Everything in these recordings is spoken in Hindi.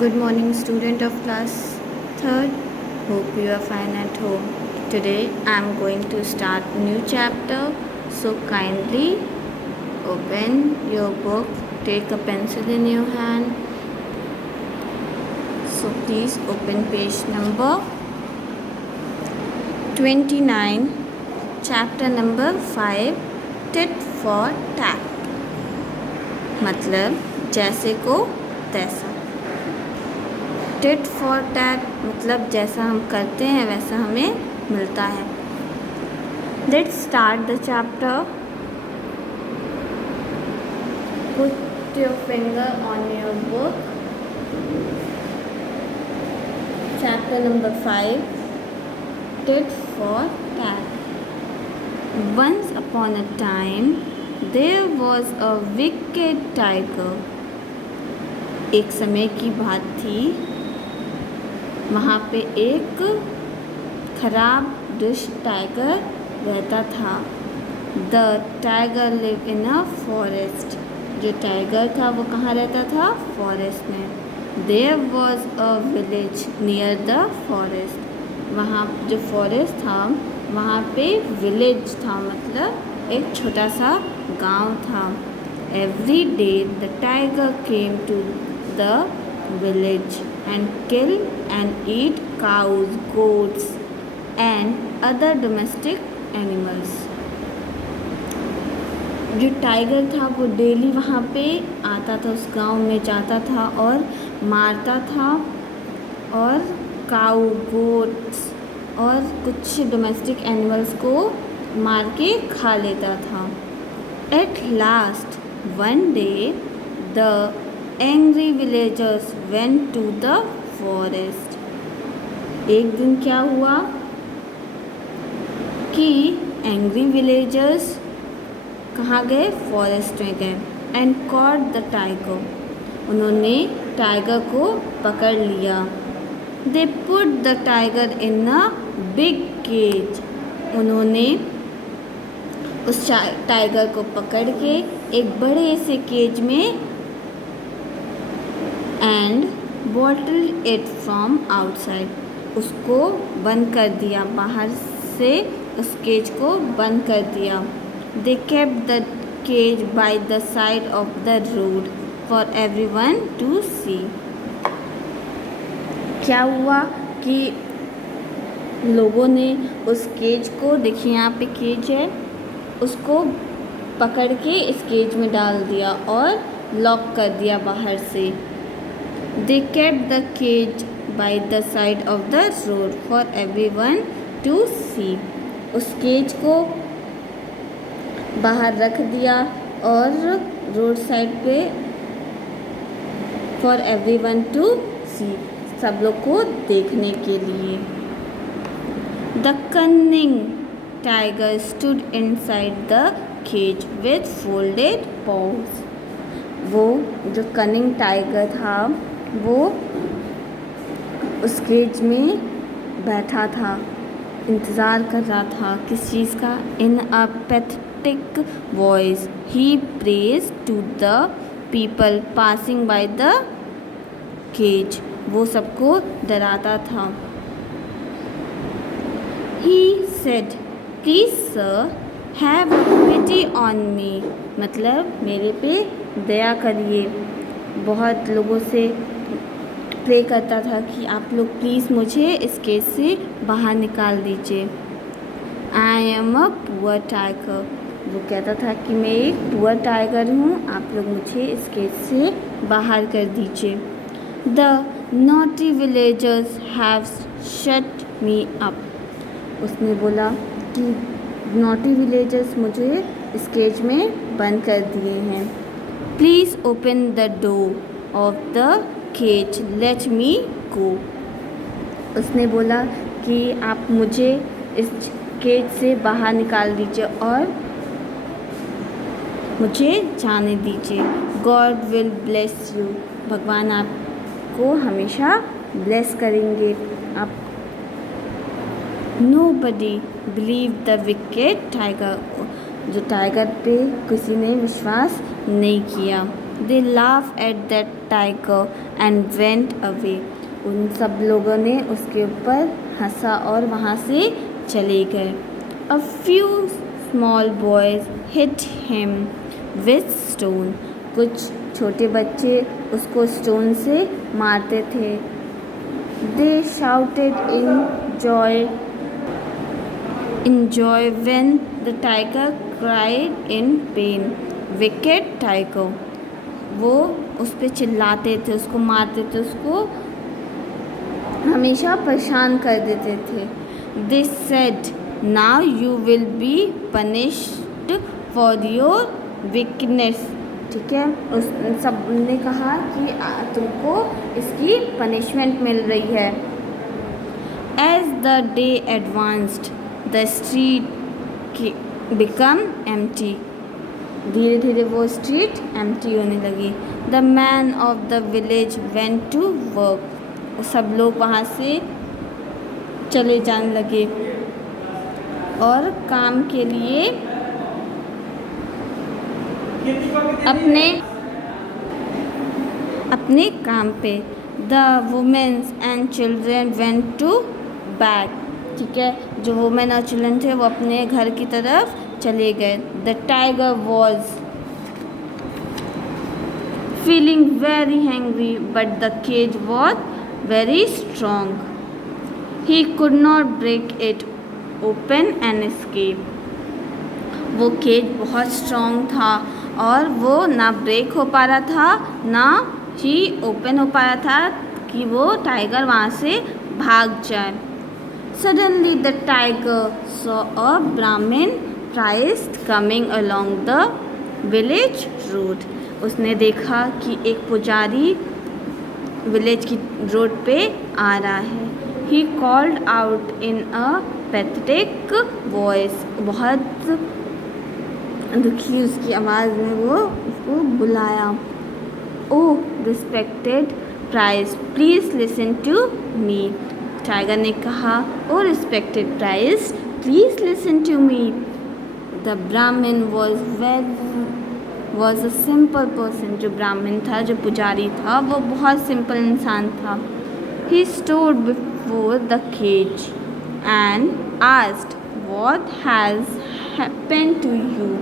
Good morning, student of class 3rd. Hope you are fine at home. Today I am going to start new chapter. So kindly open your book, take a pencil in your hand. So please open page number 29, chapter number 5, tit for tat. मतलब जैसे को तैसा. टिट फॉर टैट मतलब जैसा हम करते हैं वैसा हमें मिलता है. Let's start the chapter. Put your finger on your book. Chapter number 5, tit for tat. Once upon a time there was a wicked tiger. एक समय की बात थी, वहाँ पे एक खराब दुष्ट टाइगर रहता था. The tiger live in a forest. जो टाइगर था वो कहाँ रहता था? फॉरेस्ट में. There was a village near the forest. वहाँ जो फॉरेस्ट था वहाँ पे विलेज था, मतलब एक छोटा सा गांव था. Every day the tiger came to the village and kill and eat cows, goats and other domestic animals. जो टाइगर था वो डेली वहाँ पे आता था, उस गांव में जाता था और मारता था और काऊ, गोट्स और कुछ डोमेस्टिक एनिमल्स को मार के खा लेता था. At last one day the angry villagers went to the forest. एक दिन क्या हुआ कि एंग्री विलेजर्स कहाँ गए? फॉरेस्ट में गए. And caught the tiger. उन्होंने टाइगर को पकड़ लिया. They put the tiger in a big cage. उन्होंने उस टाइगर को पकड़ के एक बड़े से केज में and bottled it from outside. उसको बंद कर दिया, बाहर से उस केज को बंद कर दिया. They kept the cage by the side of the road for everyone to see. क्या हुआ कि लोगों ने उस केज को, देखिए यहाँ पे केज है, उसको पकड़ के इस केज में डाल दिया और लॉक कर दिया बाहर से. They kept the cage by the side of the road for everyone to see. उस केज को बाहर रख दिया और रोड साइड पे for everyone to see, सब लोग को देखने के लिए. The cunning tiger stood inside the cage with folded paws. वो जो कनिंग टाइगर था वो उस केज में बैठा था, इंतज़ार कर रहा था किस चीज़ का? In a pathetic voice he prays to the people passing by the cage. वो सबको डराता था. He said, please sir have pity on me. मतलब मेरे पे दया करिए. बहुत लोगों से प्रे करता था कि आप लोग प्लीज़ मुझे इस केस से बाहर निकाल दीजिए. I am a poor tiger. वो कहता था कि मैं एक पुअर टाइगर हूँ, आप लोग मुझे इस केस से बाहर कर दीजिए. The naughty villagers have shut me up. उसने बोला कि नॉटी विलेजर्स मुझे इस केज में बंद कर दिए हैं. Please open the door of the cage, let me go. उसने बोला कि आप मुझे इस केज से बाहर निकाल दीजिए और मुझे जाने दीजिए. God will bless you. भगवान आपको हमेशा ब्लेस करेंगे. आप nobody believe the wicked tiger. जो टाइगर पे किसी ने विश्वास नहीं किया. They laughed at that tiger and went away. उन सब लोगों ने उसके ऊपर हंसा और वहाँ से चले गए. A few small boys hit him with stone. कुछ छोटे बच्चे उसको स्टोन से मारते थे. They shouted in joy when the tiger cried in pain. Wicked tiger. वो उस पर चिल्लाते थे, उसको मारते थे, उसको हमेशा परेशान कर देते थे. They said, now you will be punished for your wickedness. ठीक है, उस सब ने कहा कि तुमको इसकी पनिशमेंट मिल रही है. As the day advanced, the street became empty. धीरे धीरे वो स्ट्रीट एम्प्टी होने लगी. The man of the village went to work. सब लोग वहाँ से चले जाने लगे और काम के लिए अपने काम पे. The womens and children went to back. ठीक है, जो वुमेन और चिल्ड्रन थे वो अपने घर की तरफ चले गए. The tiger was feeling very hungry but the cage was very strong. He could not break it open and escape. वो केज बहुत स्ट्रॉन्ग था और वो ना ब्रेक हो पा रहा था ना ही ओपन हो पा रहा था कि वो टाइगर वहाँ से भाग जाए. Suddenly the tiger saw a Brahmin priest coming along the village road. उसने देखा कि एक पुजारी विलेज की रोड पे आ रहा है. He called out in a pathetic voice. बहुत दुखी उसकी आवाज़ में वो उसको बुलाया. Oh respected priest, please listen to me. Tiger ने कहा, oh respected priest, please listen to me. The Brahmin was a simple person. जो ब्राह्मण था, जो पुजारी था, वो बहुत सिंपल इंसान था. He stood before the cage and asked, what has happened to you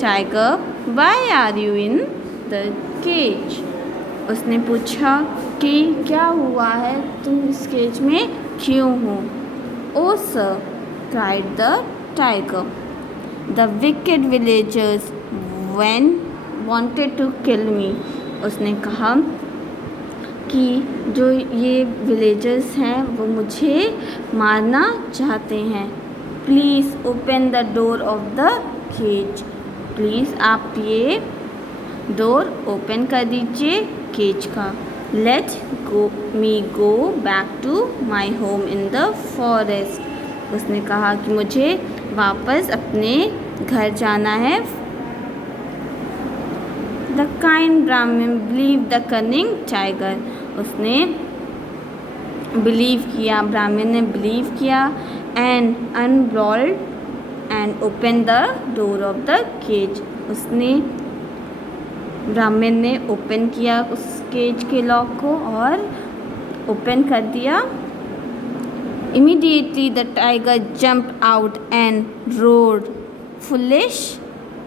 tiger, why are you in the cage. उसने पूछा कि क्या हुआ है, तुम इस केज में क्यों हो. Oh sir, cried the tiger, the wicked villagers wanted to kill me. उसने कहा कि जो ये विलेजर्स हैं वो मुझे मारना चाहते हैं. Please open the door of the cage. Please आप ये डोर ओपन कर दीजिए केज का. Let me go back to my home in the forest. उसने कहा कि मुझे वापस अपने घर जाना है. The kind Brahmin believe the cunning tiger. उसने बिलीव किया, ब्राह्मण ने बिलीव किया and unbolted and open the door of the cage. उसने ब्राह्मण ने ओपन किया उस केज के लॉक को और ओपन कर दिया. Immediately the tiger jumped out and road, foolish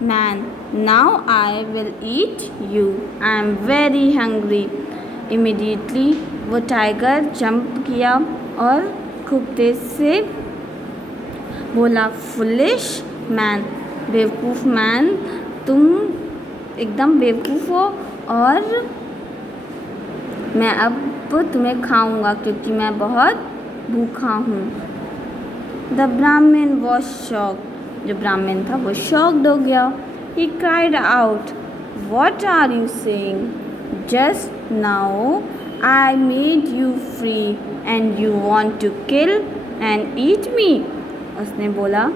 man, now I will eat you, I am very hungry. Immediately वो टाइगर जंप किया और खूब तेज से बोला, फुलिश मैन, बेवकूफ़ मैन, तुम एकदम बेवकूफ़ हो और मैं अब तुम्हें खाऊंगा क्योंकि मैं बहुत भूखा हूँ. The Brahmin was shocked. जो ब्राह्मण था वो शॉक्ड हो गया. He cried out, what are you saying, just now I made you free and you want to kill and eat me. उसने बोला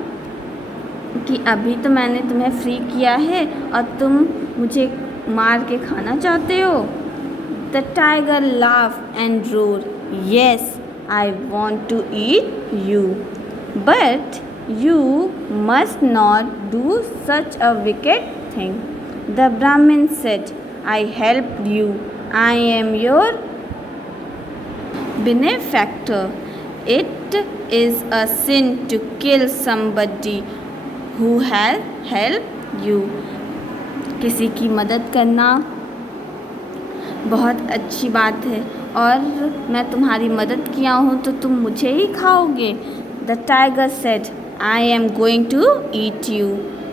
कि अभी तो मैंने तुम्हें फ्री किया है और तुम मुझे मार के खाना चाहते हो. The tiger laughed and roar, yes I want to eat you, but you must not do such a wicked thing. The Brahmin said, I helped you. I am your benefactor. It is a sin to kill somebody who has helped you. किसी की मदद करना बहुत अच्छी बात है और मैं तुम्हारी मदद किया हूँ तो तुम मुझे ही खाओगे. The tiger said, I am going to eat you.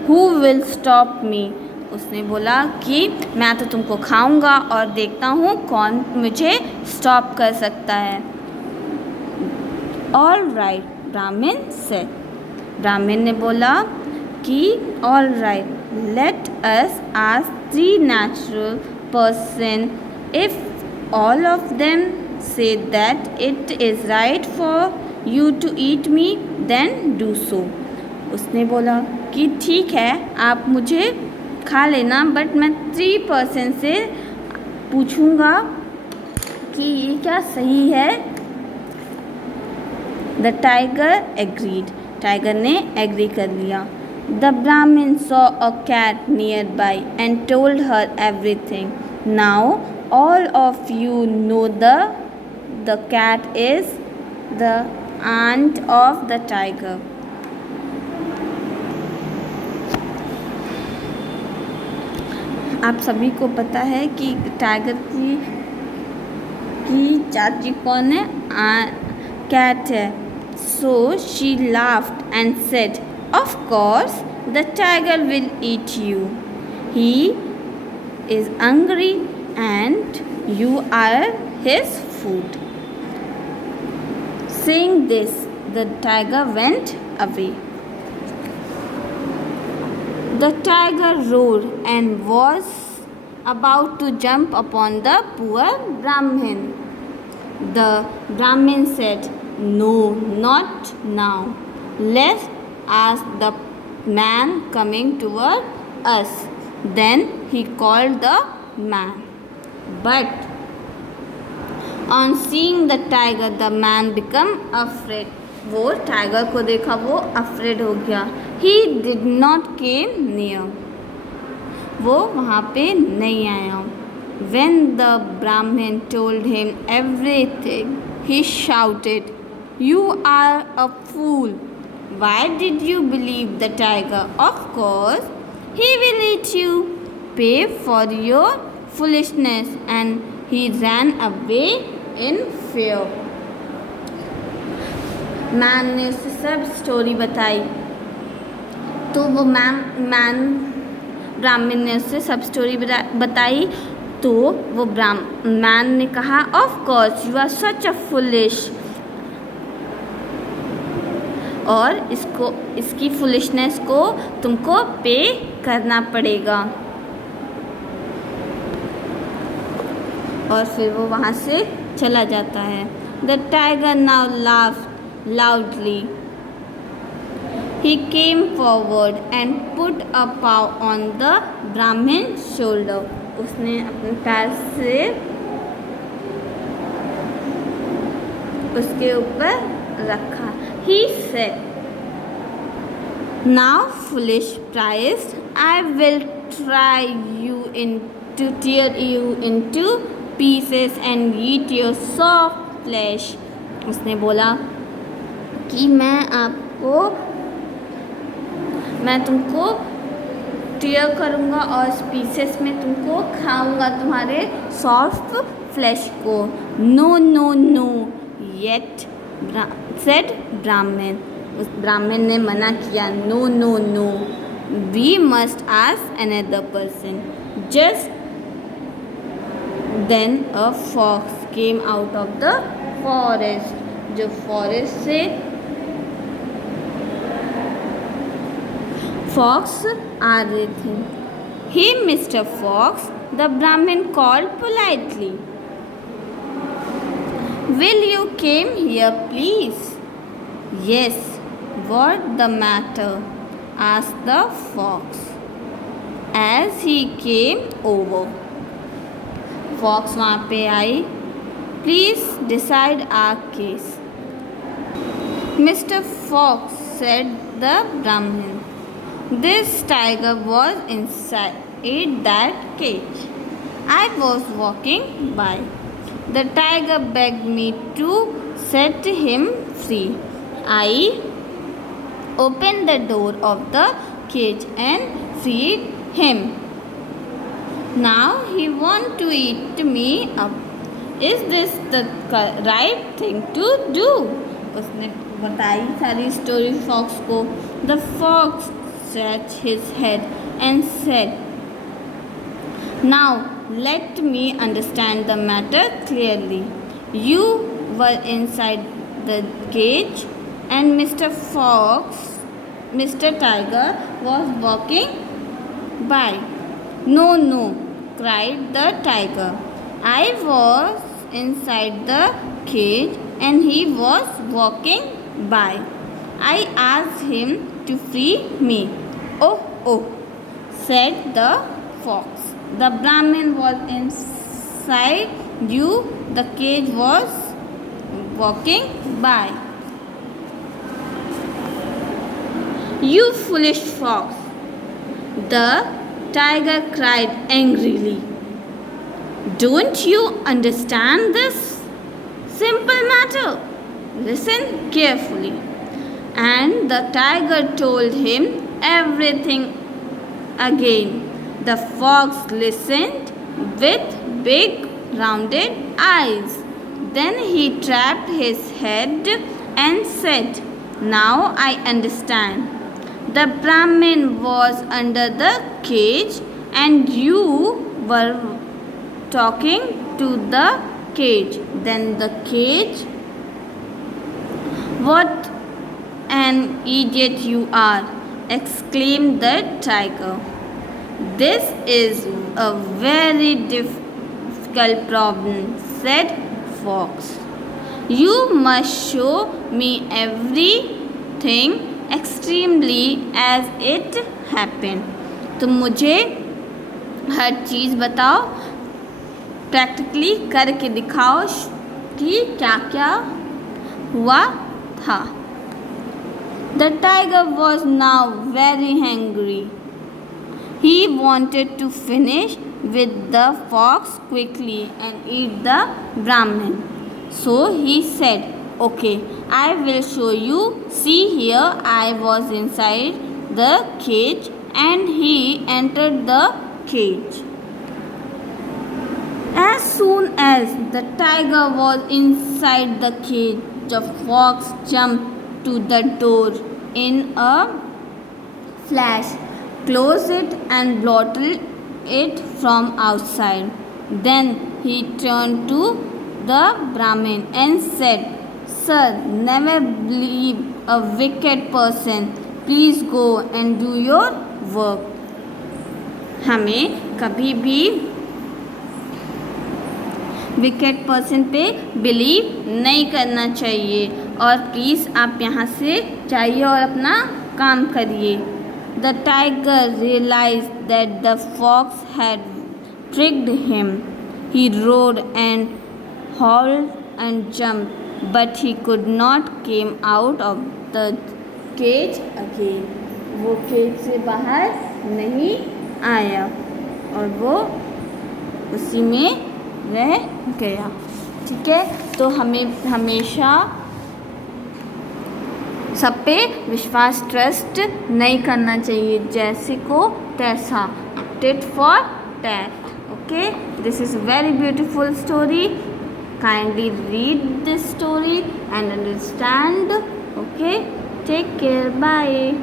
Who will stop me? उसने बोला कि मैं तो तुमको खाऊंगा और देखता हूँ कौन मुझे स्टॉप कर सकता है. All right, ब्राह्मण said. ब्राह्मण ने बोला कि all right, let us ask 3 natural person. If all of them say that it is right for you to eat me, then do so. उसने बोला कि ठीक है आप मुझे खा लेना, बट मैं 3% से पूछूंगा कि ये क्या सही है. The tiger agreed. टाइगर ने एग्री कर लिया. The Brahmin saw a cat nearby and told her everything. Now all of you know the cat is the aunt of the tiger. आप सभी को पता है कि टाइगर की चाची कौन है? कैट है. So she laughed and said, of course the tiger will eat you. He is hungry and you are his food. Saying this, the tiger went away. The tiger roared and was about to jump upon the poor Brahmin. The Brahmin said, no, not now. Let's ask the man coming toward us. Then he called the man. But on seeing the tiger, the man became afraid. वो टाइगर को देखा वो अफ्रेड हो गया. He did not came near. वो वहाँ पे नहीं आया. When the Brahmin told him everything, he shouted, you are a fool. Why did you believe the tiger? Of course, he will eat you. Pay for your foolishness. And he ran away in fear. Man ने उसे सब स्टोरी बताई. तो वो ब्राह्मण ने उसे सब स्टोरी बताई. तो वो मैन ने कहा, of course you are such a foolish. और इसकी फुलिशनेस को तुमको पे करना पड़ेगा. और फिर वो वहाँ से चला जाता है. The tiger now laughed loudly. He came forward and put a paw on the Brahmin's shoulder. उसने अपने पैर से उसके ऊपर रखा. He said, now foolish priest, I will tear you into pieces and eat your soft flesh. उसने बोला कि मैं तुमको टीयर करूँगा और इस पीसेस में तुमको खाऊंगा तुम्हारे सॉफ्ट फ्लैश को. No no no yet said Brahmin. उस ब्राह्मण ने मना किया. No no no, we must ask another person. Just then a fox came out of the forest. जो फॉरेस्ट से फॉक्स आ रहे थे. Hey mister fox, the Brahmin called politely. Will you came here please? Yes. What the matter? Asked the fox as he came over. Fox वहाँ पे आई. Please decide our case. Mister fox, said the Brahmin, this tiger was inside that cage. I was walking by. The tiger begged me to set him free. I opened the door of the cage and freed him. Now he wants to eat me up. Is this the right thing to do? उसने बताई सारी स्टोरी फॉक्स को. The fox scratched his head and said, "Now let me understand the matter clearly. You were inside the cage and Mr. Tiger was walking by." No, cried the tiger. I was inside the cage and he was walking by. I asked him to free me. Oh, said the fox. The Brahmin was inside you, the cage was walking by. You foolish fox, the tiger cried angrily. Don't you understand this simple matter? Listen carefully. And the tiger told him everything again. The fox listened with big rounded eyes. Then he tapped his head and said, "Now I understand. The Brahmin was under the cage and you were talking to the cage. Then the cage, what an idiot you are," exclaimed the tiger. "This is a very difficult problem," said fox. "You must show me everything extremely as it happened." तुम मुझे हर चीज़ बताओ, प्रैक्टिकली करके दिखाओ कि क्या क्या हुआ था. The tiger was now very hungry. He wanted to finish with the fox quickly and eat the Brahmin. So he said, "Okay, I will show you. See here, I was inside the cage and he entered the cage." As soon as the tiger was inside the cage, the fox jumped to the door in a flash, closed it and bolted it from outside. Then he turned to the Brahmin and said, "Sir, never believe a wicked person. Please go and do your work." हमें कभी भी विकेट पर्सन पे बिलीव नहीं करना चाहिए और प्लीज़ आप यहाँ से जाइए और अपना काम करिए. The tiger realized that the fox had tricked him. He roared and howled and jumped, but he could not came out of the cage again. वो केज से बाहर नहीं आया और वो उसी में रह गया. ठीक है, तो हमें हमेशा सब पे विश्वास ट्रस्ट नहीं करना चाहिए. जैसे को तैसा, tit for tat. Okay, this is very beautiful story. Kindly read this story and understand. Okay, take care, bye.